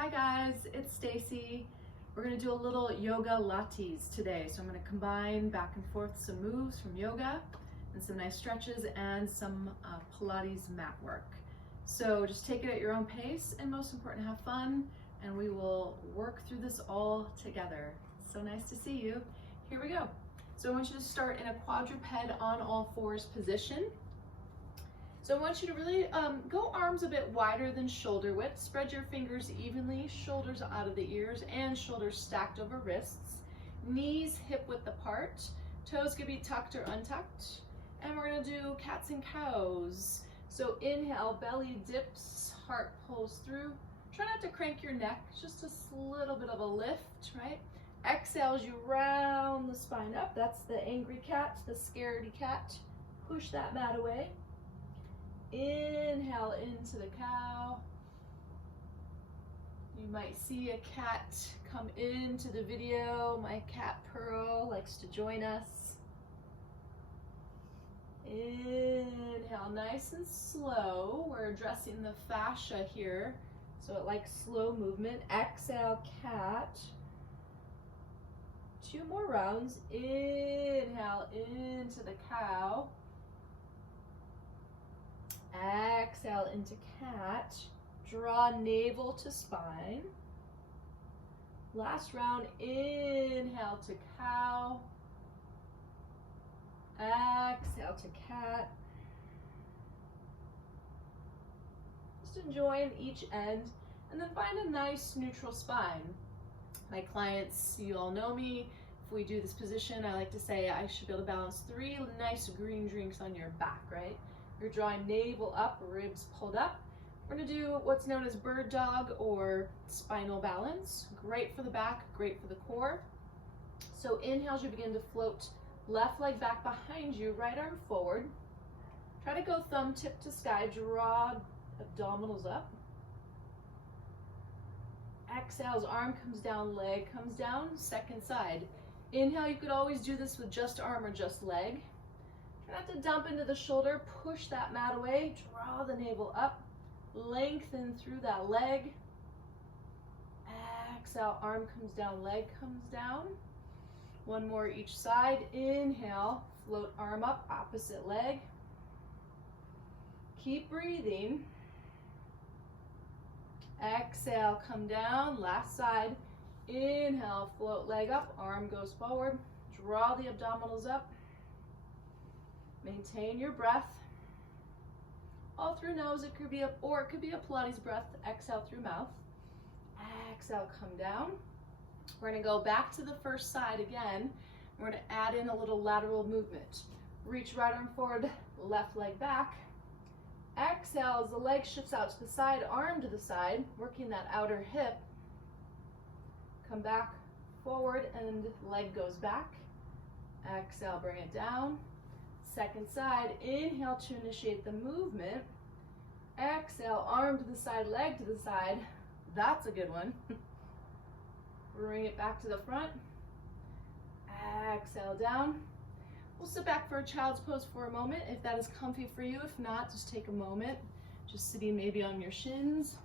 Hi guys, it's Stacey. We're going to do a little Yogalates today. So I'm going to combine back and forth some moves from yoga and some nice stretches and some Pilates mat work. So just take it at your own pace and most important, have fun, and we will work through this all together. So nice to see you. Here we go. So I want you to start in a quadruped on all fours position. So I want you to really go arms a bit wider than shoulder width. Spread your fingers evenly, shoulders out of the ears and shoulders stacked over wrists. Knees hip width apart. Toes can be tucked or untucked. And we're gonna do cats and cows. So inhale, belly dips, heart pulls through. Try not to crank your neck, just a little bit of a lift, right? Exhale as you round the spine up. That's the angry cat, the scaredy cat. Push that mat away. Inhale into the cow. You might see a cat come into the video. My cat Pearl likes to join us. Inhale, nice and slow. We're addressing the fascia here, so it likes slow movement. Exhale, cat. 2 more rounds. Inhale into the cow. Exhale into cat. Draw navel to spine. Last round, inhale to cow. Exhale to cat. Just enjoying each end and then find a nice neutral spine. My clients, you all know me, if we do this position, I like to say I should be able to balance 3 nice green drinks on your back, right? You're drawing navel up, ribs pulled up. We're gonna do what's known as bird dog or spinal balance. Great for the back, great for the core. So inhale as you begin to float left leg back behind you, right arm forward. Try to go thumb tip to sky, draw abdominals up. Exhale as arm comes down, leg comes down, second side. Inhale, you could always do this with just arm or just leg. Try not to dump into the shoulder, push that mat away, draw the navel up, lengthen through that leg. Exhale, arm comes down, leg comes down. 1 more each side. Inhale, float arm up, opposite leg. Keep breathing. Exhale, come down, last side. Inhale, float leg up, arm goes forward. Draw the abdominals up. Maintain your breath. All through nose, it could be a Pilates breath. Exhale through mouth. Exhale, come down. We're gonna go back to the first side again. We're gonna add in a little lateral movement. Reach right arm forward, left leg back. Exhale as the leg shifts out to the side, arm to the side, working that outer hip. Come back forward and leg goes back. Exhale, bring it down. Second side, inhale to initiate the movement. Exhale, arm to the side, leg to the side. That's a good one. Bring it back to the front. Exhale down. We'll sit back for a child's pose for a moment if that is comfy for you. If not, just take a moment. Just sitting maybe on your shins.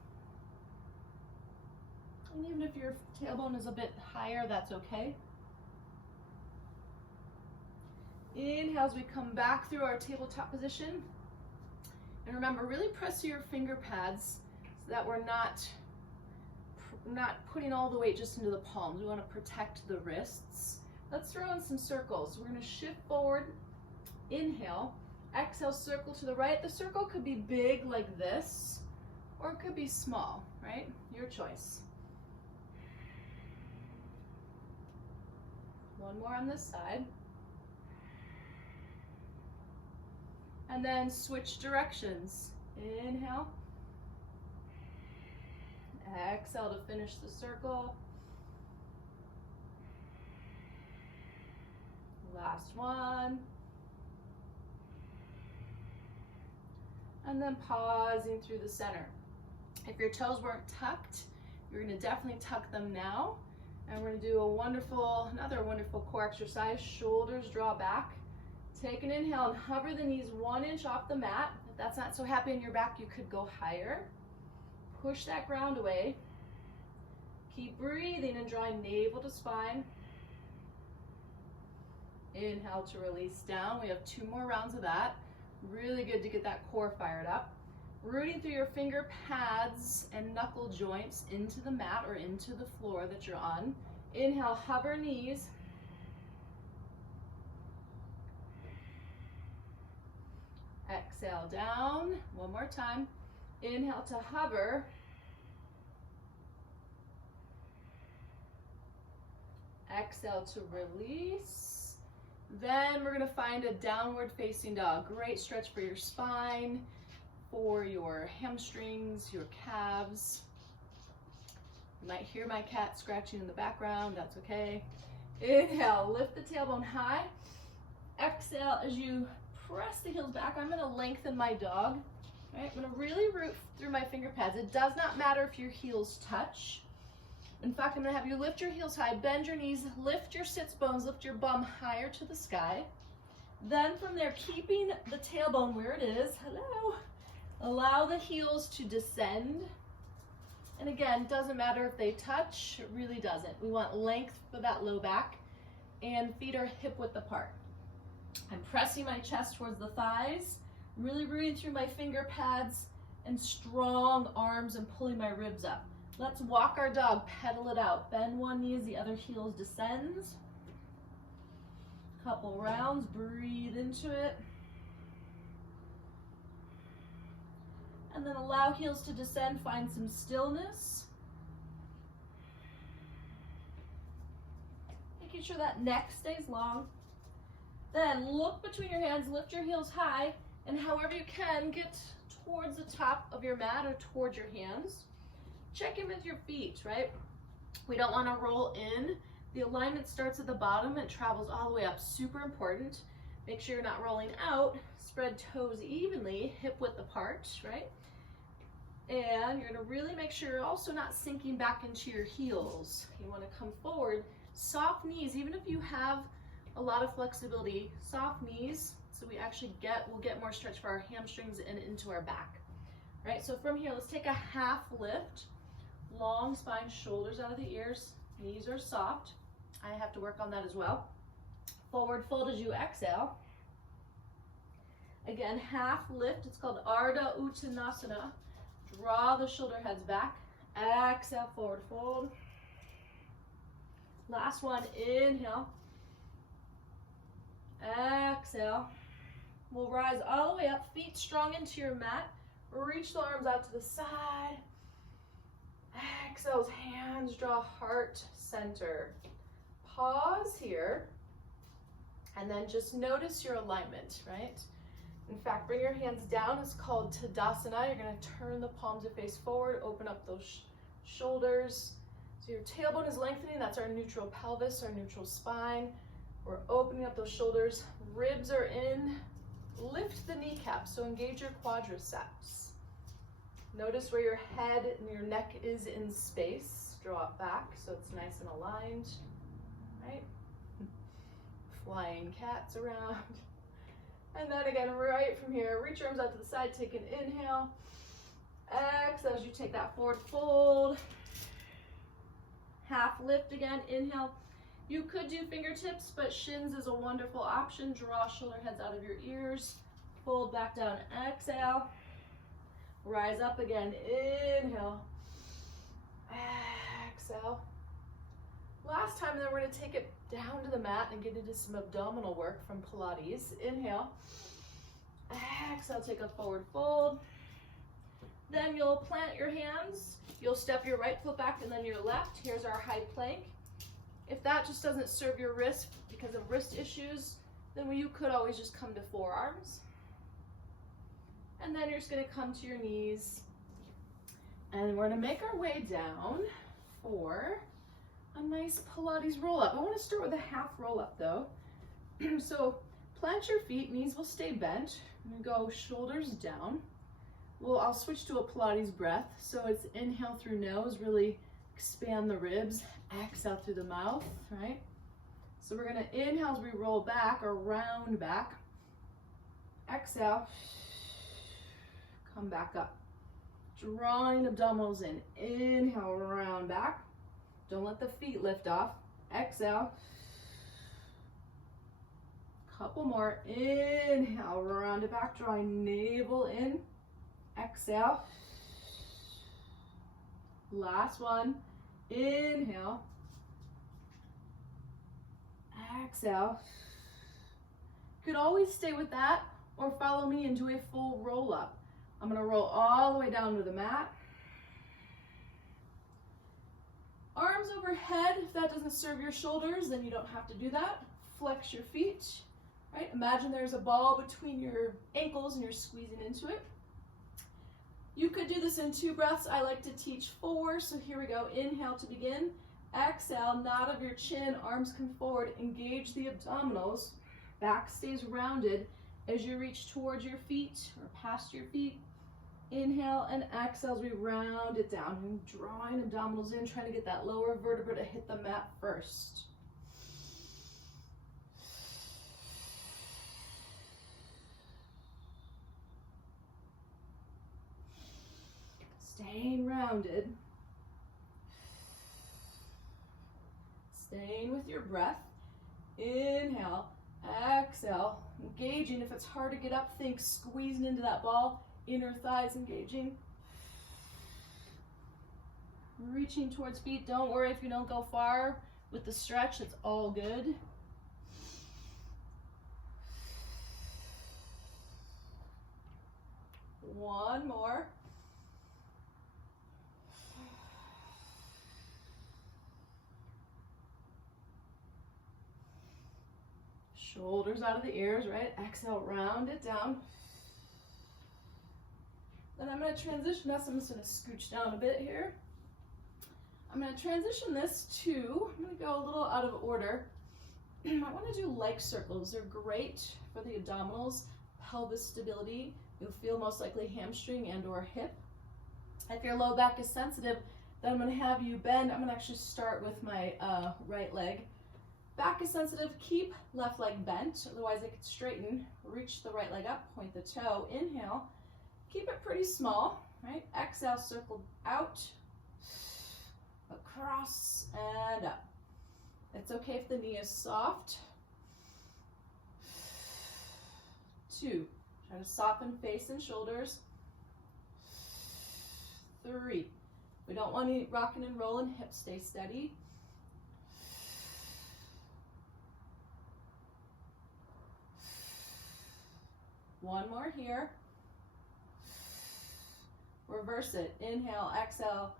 And even if your tailbone is a bit higher, that's okay. Inhale as we come back through our tabletop position. And remember, really press your finger pads so that we're not putting all the weight just into the palms. We want to protect the wrists. Let's throw in some circles. We're going to shift forward, inhale, exhale, circle to the right. The circle could be big like this, or it could be small, right? Your choice. 1 more on this side. And then switch directions. Inhale. Exhale to finish the circle. Last one. And then pausing through the center. If your toes weren't tucked, you're going to definitely tuck them now. And we're going to do another wonderful core exercise. Shoulders draw back. Take an inhale and hover the knees 1 inch off the mat. If that's not so happy in your back, you could go higher. Push that ground away. Keep breathing and drawing navel to spine. Inhale to release down. We have 2 more rounds of that. Really good to get that core fired up. Rooting through your finger pads and knuckle joints into the mat or into the floor that you're on. Inhale, hover knees. Exhale down. One more time. Inhale to hover. Exhale to release. Then we're going to find a downward facing dog. Great stretch for your spine, for your hamstrings, your calves. You might hear my cat scratching in the background. That's okay. Inhale, lift the tailbone high. Exhale, as you press the heels back, I'm going to lengthen my dog. All right, I'm going to really root through my finger pads. It does not matter if your heels touch. In fact, I'm going to have you lift your heels high, bend your knees, lift your sits bones, lift your bum higher to the sky. Then from there, keeping the tailbone where it is, hello, allow the heels to descend. And again, doesn't matter if they touch, it really doesn't. We want length for that low back, and feet are hip width apart. I'm pressing my chest towards the thighs, really rooting through my finger pads and strong arms and pulling my ribs up. Let's walk our dog, pedal it out. Bend one knee as the other heel descends. Couple rounds, breathe into it. And then allow heels to descend, find some stillness. Making sure that neck stays long. Then look between your hands, lift your heels high, and however you can, get towards the top of your mat or towards your hands. Check in with your feet, right? We don't want to roll in. The alignment starts at the bottom and travels all the way up. Super important. Make sure you're not rolling out. Spread toes evenly, hip width apart, right? And you're going to really make sure you're also not sinking back into your heels. You want to come forward. Soft knees, even if you have a lot of flexibility, soft knees, so we actually will get more stretch for our hamstrings and into our back. Right, so from here, let's take a half lift. Long spine, shoulders out of the ears, knees are soft. I have to work on that as well. Forward fold as you exhale. Again, half lift, it's called Ardha Uttanasana. Draw the shoulder heads back. Exhale, forward fold. Last one, inhale. Exhale. We'll rise all the way up, feet strong into your mat. Reach the arms out to the side. Exhale, hands draw heart center. Pause here. And then just notice your alignment, right? In fact, bring your hands down. It's called Tadasana. You're going to turn the palms to face forward, open up those shoulders. So your tailbone is lengthening. That's our neutral pelvis, our neutral spine. We're opening up those shoulders. Ribs are in. Lift the kneecaps, so engage your quadriceps. Notice where your head and your neck is in space. Draw it back so it's nice and aligned, right? Flying cats around. And then again, right from here, reach your arms out to the side, take an inhale. Exhale as you take that forward fold. Half lift again, inhale. You could do fingertips, but shins is a wonderful option. Draw shoulder heads out of your ears. Fold back down, exhale. Rise up again, inhale. Exhale. Last time, then we're going to take it down to the mat and get into some abdominal work from Pilates. Inhale. Exhale, take a forward fold. Then you'll plant your hands. You'll step your right foot back and then your left. Here's our high plank. If that just doesn't serve your wrist because of wrist issues, then you could always just come to forearms. And then you're just going to come to your knees. And we're going to make our way down for a nice Pilates roll-up. I want to start with a half roll-up though. So plant your feet, knees will stay bent. I'm going to go shoulders down. Well, I'll switch to a Pilates breath. So it's inhale through nose, really expand the ribs. Exhale through the mouth, right? So we're going to inhale as we roll back or round back. Exhale. Come back up. Drawing abdominals in. Inhale, round back. Don't let the feet lift off. Exhale. Couple more. Inhale, round it back, drawing navel in. Exhale. Last one. Inhale. Exhale. You could always stay with that or follow me and do a full roll up. I'm going to roll all the way down to the mat. Arms overhead. If that doesn't serve your shoulders, then you don't have to do that. Flex your feet. Right? Imagine there's a ball between your ankles and you're squeezing into it. You could do this in 2 breaths. I like to teach 4, so here we go. Inhale to begin. Exhale, nod of your chin, arms come forward, engage the abdominals. Back stays rounded as you reach towards your feet or past your feet. Inhale and exhale as we round it down. And drawing abdominals in, trying to get that lower vertebra to hit the mat first. Staying rounded. Staying with your breath. Inhale, exhale, engaging. If it's hard to get up, think squeezing into that ball. Inner thighs engaging. Reaching towards feet. Don't worry if you don't go far with the stretch. It's all good. One more. Shoulders out of the ears, right? Exhale, round it down. Then I'm going to transition this. I'm just going to scooch down a bit here. I'm going to transition this to, I'm going to go a little out of order. I want to do leg circles. They're great for the abdominals, pelvis stability. You'll feel most likely hamstring and or hip. If your low back is sensitive, then I'm going to have you bend. I'm going to actually start with my right leg. Back is sensitive, keep left leg bent, otherwise it could straighten. Reach the right leg up, point the toe, inhale. Keep it pretty small, right? Exhale, circle out, across, and up. It's okay if the knee is soft. 2, try to soften face and shoulders. 3, we don't want to rocking and rolling, hips stay steady. 1 more here. Reverse it. Inhale, exhale,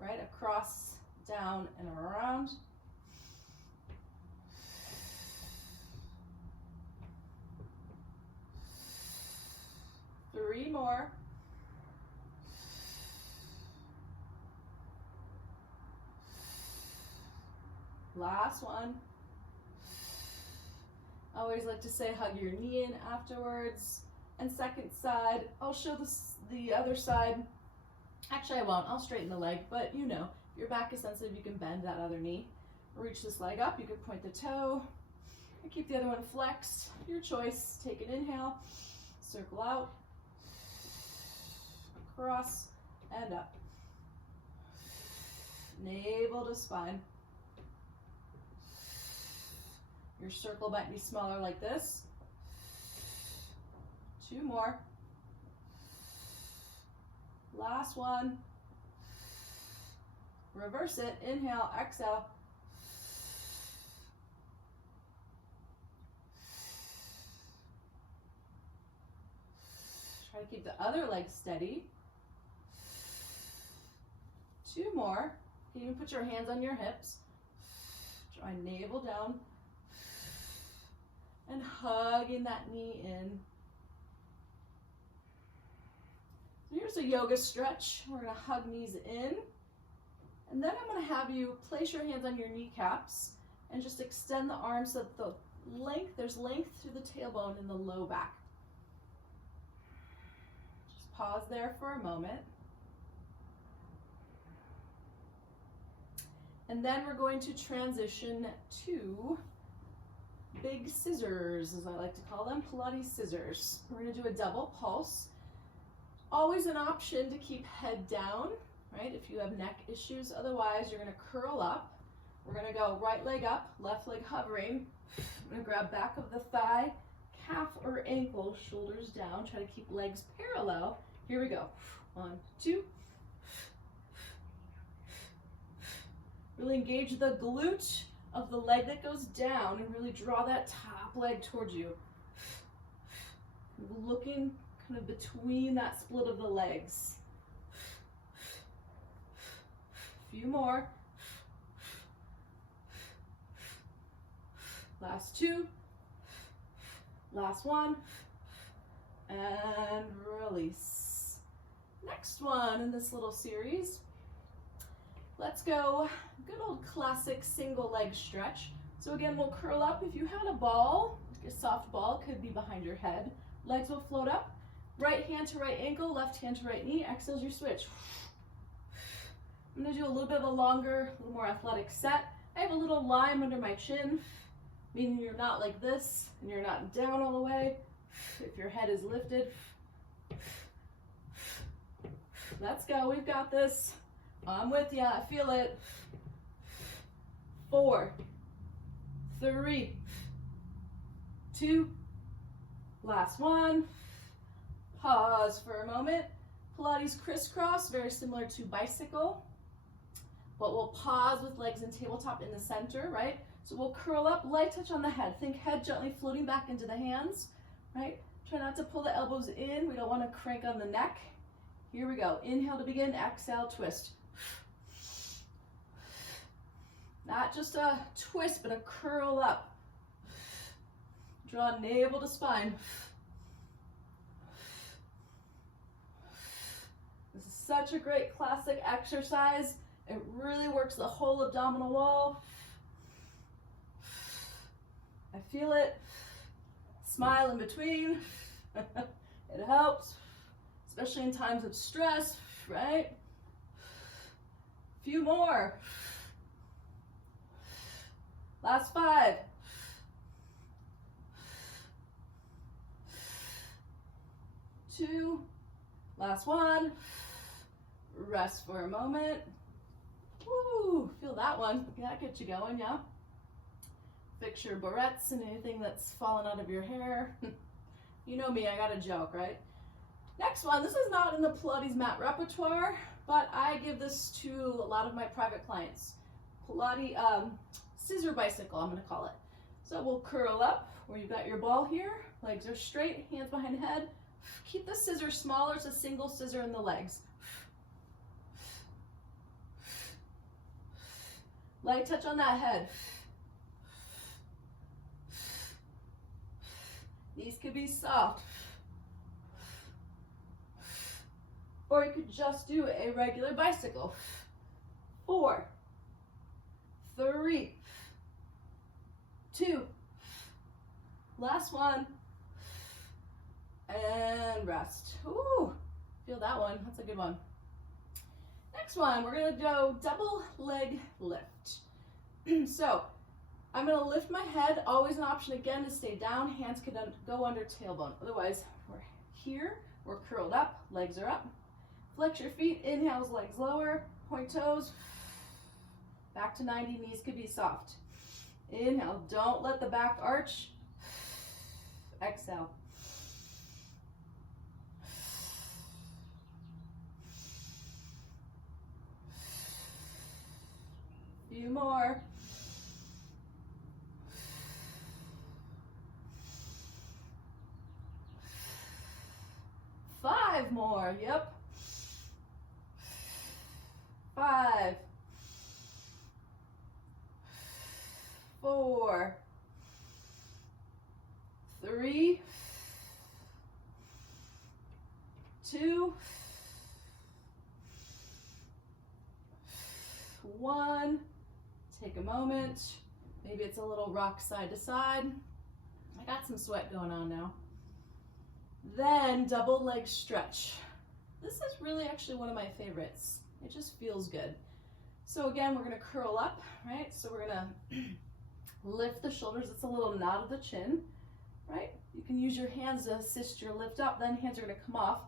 right across, down, and around. Three more. Last one. I always like to say hug your knee in afterwards. And second side, I'll show the other side. Actually, I won't. I'll straighten the leg, but you know, if your back is sensitive, you can bend that other knee. Reach this leg up. You can point the toe. And keep the other one flexed. Your choice. Take an inhale. Circle out. Across and up. Navel to spine. Your circle might be smaller like this. 2 more. Last one. Reverse it. Inhale, exhale. Try to keep the other leg steady. 2 more. You can even put your hands on your hips. Try navel down. And hugging that knee in. So here's a yoga stretch. We're going to hug knees in. And then I'm going to have you place your hands on your kneecaps and just extend the arms so that there's length through the tailbone in the low back. Just pause there for a moment. And then we're going to transition to big scissors, as I like to call them, Pilates scissors. We're going to do a double pulse. Always an option to keep head down right? If you have neck issues, otherwise you're gonna curl up. We're gonna go right leg up, left leg hovering. I'm gonna grab back of the thigh, calf or ankle, shoulders down. Try to keep legs parallel. Here we go. 1, 2. Really engage the glute of the leg that goes down and really draw that top leg towards you. Looking kind of between that split of the legs. A few more. Last 2. Last 1. And release. Next one in this little series. Let's go good old classic single leg stretch. So again, we'll curl up. If you had a ball, a soft ball could be behind your head. Legs will float up. Right hand to right ankle, left hand to right knee. Exhales your switch. I'm gonna do a little bit of a longer, a little more athletic set. I have a little line under my chin, meaning you're not like this and you're not down all the way. If your head is lifted. Let's go, we've got this. I'm with ya, I feel it. 4, 3, 2, last 1. Pause for a moment. Pilates crisscross, very similar to bicycle, but we'll pause with legs and tabletop in the center, right? So we'll curl up, light touch on the head. Think head gently floating back into the hands, right? Try not to pull the elbows in. We don't want to crank on the neck. Here we go. Inhale to begin, exhale, twist. Not just a twist, but a curl up. Draw navel to spine. This is such a great classic exercise. It really works the whole abdominal wall. I feel it. Smile in between. It helps, especially in times of stress, right? Few more. Last 5. 2. Last 1. Rest for a moment. Woo, feel that one. That gets you going, yeah? Fix your barrettes and anything that's fallen out of your hair. You know me, I got a joke, right? Next one, this is not in the Pilates mat repertoire, but I give this to a lot of my private clients. Pilates, scissor bicycle, I'm gonna call it. So we'll curl up where you've got your ball here, legs are straight, hands behind head. Keep the scissor smaller, it's a single scissor in the legs. Light touch on that head. These could be soft. Or you could just do a regular bicycle. 4, 3, 2, last 1, and rest. Ooh, feel that one, that's a good one. Next one, we're gonna do double leg lift. So, I'm gonna lift my head, always an option again to stay down, hands can go under tailbone. Otherwise, we're here, we're curled up, legs are up. Flex your feet, inhales, legs lower, point toes, back to 90, knees could be soft. Inhale, don't let the back arch. Exhale. Few more. 5 more, yep. 5, 4, 3, 2, 1. Take a moment. Maybe it's a little rock side to side. I got some sweat going on now. Then double leg stretch. This is really actually one of my favorites. It just feels good. So again, we're gonna curl up, right? So we're gonna lift the shoulders. It's a little nod of the chin, right? You can use your hands to assist your lift up, then hands are gonna come off.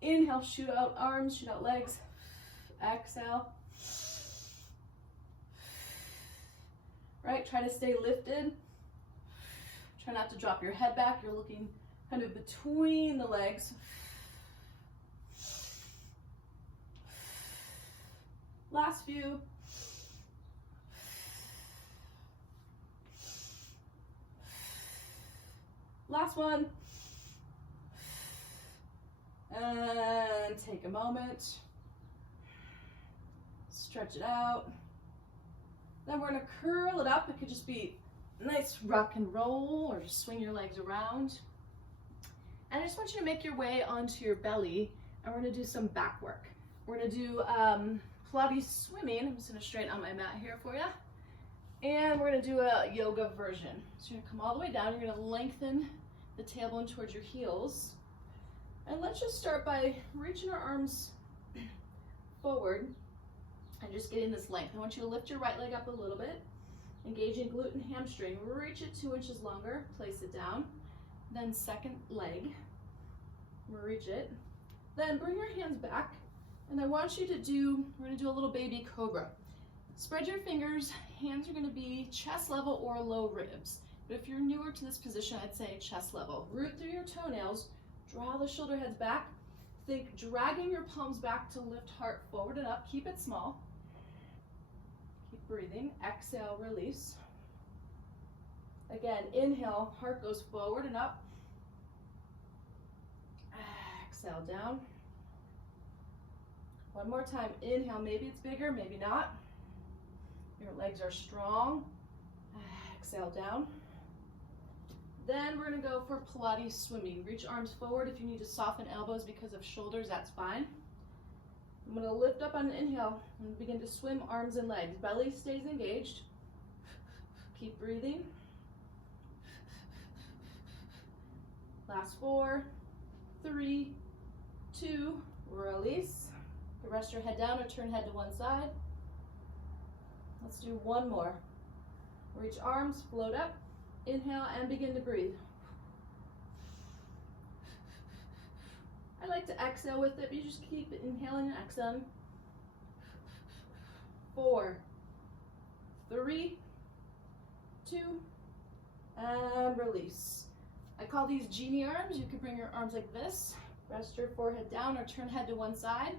Inhale, shoot out arms, shoot out legs. Exhale. Right, try to stay lifted. Try not to drop your head back. You're looking kind of between the legs. Last few. Last one. And take a moment. Stretch it out. Then we're gonna curl it up. It could just be nice rock and roll, or just swing your legs around. And I just want you to make your way onto your belly, and we're gonna do some back work. We're gonna do Pilates swimming. I'm just gonna straighten out my mat here for you. And we're gonna do a yoga version. So you're gonna come all the way down. You're gonna lengthen the tailbone towards your heels. And let's just start by reaching our arms forward and just getting this length. I want you to lift your right leg up a little bit, engaging glute and hamstring. Reach it 2 inches longer, place it down. Then second leg, reach it. Then bring your hands back, and I want you to do, we're gonna do a little baby cobra. Spread your fingers, hands are gonna be chest level or low ribs. But if you're newer to this position, I'd say chest level. Root through your toenails, draw the shoulder heads back. Think dragging your palms back to lift heart forward and up. Keep it small. Keep breathing. Exhale, release. Again, inhale, heart goes forward and up. Exhale, down. One more time, inhale, maybe it's bigger, maybe not. Your legs are strong. Exhale, down. Then we're gonna go for Pilates swimming. Reach arms forward. If you need to soften elbows because of shoulders, that's fine. I'm gonna lift up on an inhale and begin to swim arms and legs. Belly stays engaged. Keep breathing. Last 4, 3, 2, release. Rest your head down or turn head to one side. Let's do one more. Reach arms, float up. Inhale and begin to breathe. I like to exhale with it, but you just keep inhaling and exhaling. 4, 3, 2, and release. I call these genie arms. You can bring your arms like this. Rest your forehead down or turn head to one side.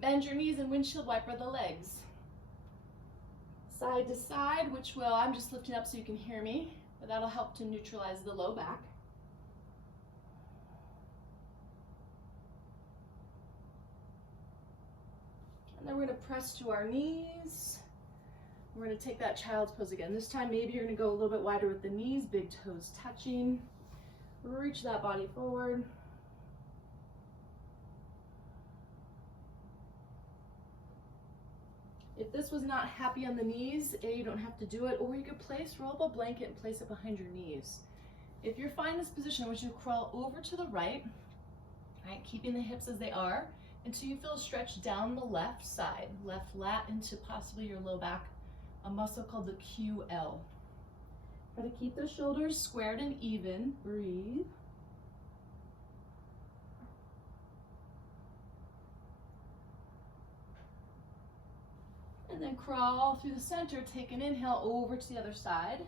Bend your knees and windshield wiper the legs. Side to side, which will, I'm just lifting up so you can hear me, but that'll help to neutralize the low back. And then we're gonna press to our knees. We're gonna take that child's pose again. This time, maybe you're gonna go a little bit wider with the knees, big toes touching. Reach that body forward. If this was not happy on the knees, you don't have to do it, or you could roll up a blanket and place it behind your knees. If you're fine in this position, I want you to crawl over to the right, keeping the hips as they are, until you feel a stretch down the left side, left lat into possibly your low back, a muscle called the QL. Try to keep the shoulders squared and even. Breathe. And then crawl through the center, take an inhale over to the other side.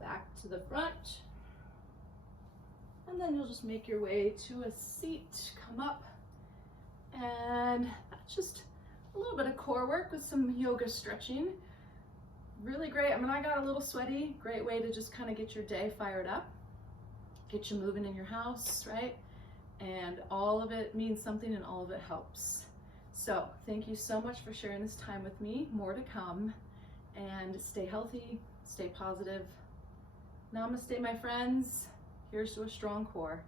Back to the front. And then you'll just make your way to a seat, come up. And that's just a little bit of core work with some yoga stretching. Really great. I mean, I got a little sweaty. Great way to just kind of get your day fired up, get you moving in your house, right? And all of it means something and all of it helps. So thank you so much for sharing this time with me. More to come, and stay healthy, stay positive. Namaste, my friends. Here's to a strong core.